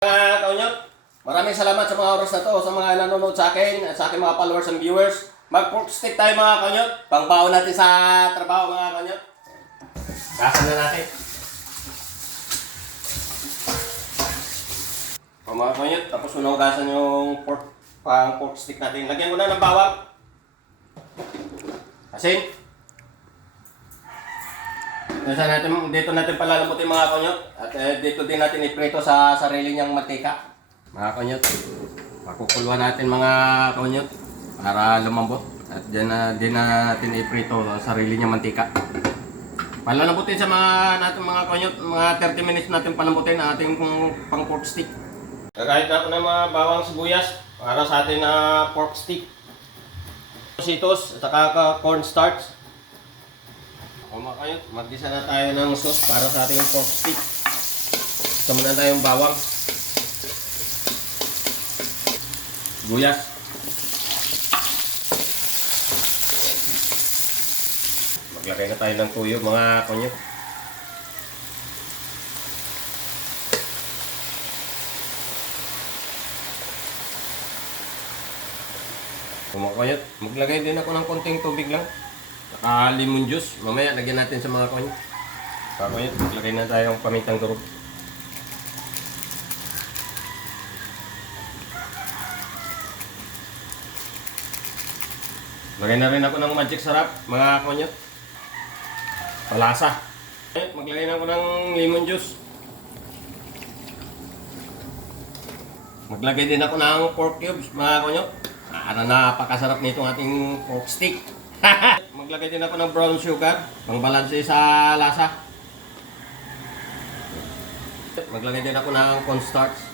Mga kaunyot, maraming salamat sa mga oras na to, sa mga nanonood sa akin at sa aking mga followers and viewers. Mag-pork stick tayo mga kaunyot. Pangbaon natin sa trabaho mga kaunyot. Gasan na natin. O mga kaunyot, tapos unahugasan yung pork stick natin. Lagyan ko na ng bawang. Asin. Dito natin palalamutin mga kaunyot. At dito din natin iprito sa sarili niyang mantika. Mga kaunyot. Pakukuluan natin mga kaunyot para lumambot. At din natin iprito sa sarili niyang mantika. Palalamutin sa natin mga kaunyot. Mga 30 minutes natin palambutin ang ating pang pork stick. Gagahit na ako ng mga bawang sibuyas para sa ating pork stick. Sitos at saka cornstarch. O mga kaunyot, mag-gisa na tayo ng sauce para sa ating pork stick. Gusto muna tayong bawang. Sibuyas. Maglagay na tayo ng tuyo mga kaunyot. Mga kaunyot, maglagay din ako ng konting tubig lang. Saka lemon juice. Mamaya lagyan natin sa mga kaunyot. Mga kaunyot, maglagay na tayo ng pamintang durog. Lagay na rin ako ng magic sarap, mga kaunyot. Palasa. Maglagay na ako ng lemon juice. Maglagay din ako ng pork cubes, mga kaunyot. Napakasarap nitong ating pork stick. Maglagay din ako ng brown sugar, pangbalanse sa lasa. Maglagay din ako ng cornstarch.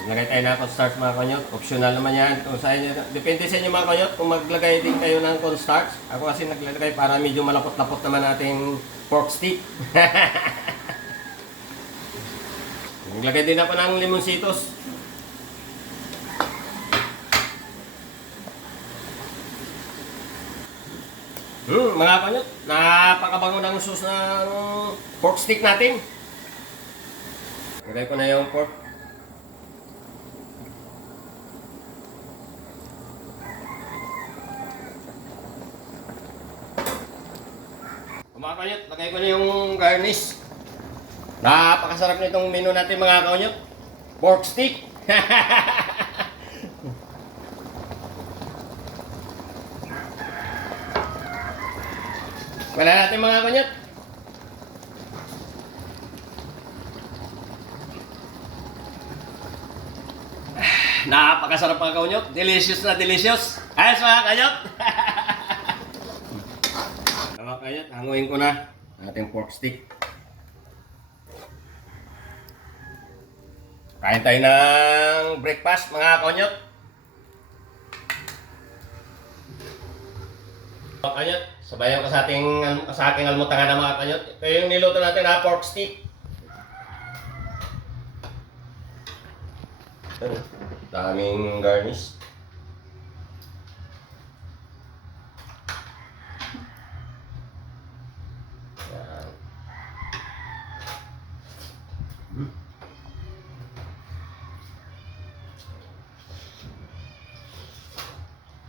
Maglagay tayo ng cornstarch mga kaunyot. Optional naman yan. Depende sa inyo mga kaunyot kung maglagay din kayo ng cornstarch. Ako kasi naglagay para medyo malapot-lapot naman ating pork stick. Maglagay din ako ng limoncitos. Mga kaunyot, napakabango ng sauce ng pork stick natin. Lagay ko na yung pork. Mga kaunyot, lagay ko na yung garnish. Napakasarap nitong menu natin mga kaunyot. Pork stick. Wala natin mga kaunyot. Napakasarap mga kaunyot. Delicious na delicious. Ayos mga kaunyot. Mga kaunyot, hanguin ko na ating pork stick. Kain tayo ng breakfast mga kaunyot. Mga kaunyot, sabayan ka sa aking almutangan na mga kaunyot. Ito yung niluto natin na pork stick. Daming garnish. Yan.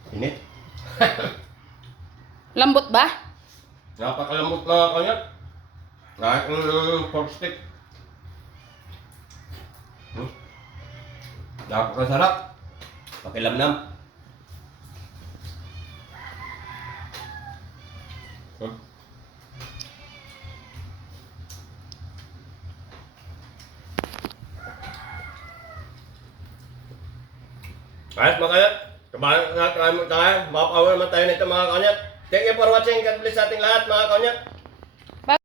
Init. Lambot ba? Napakalambot mga kaunyot. Aking pork stick. Napakasarap. Pakilamnam. Ayos mga kaunyot. Kabahan tayo. Mapapower naman tayo nito mga kaunyot. Thank you for watching. God bless sa ating lahat mga kaunyot.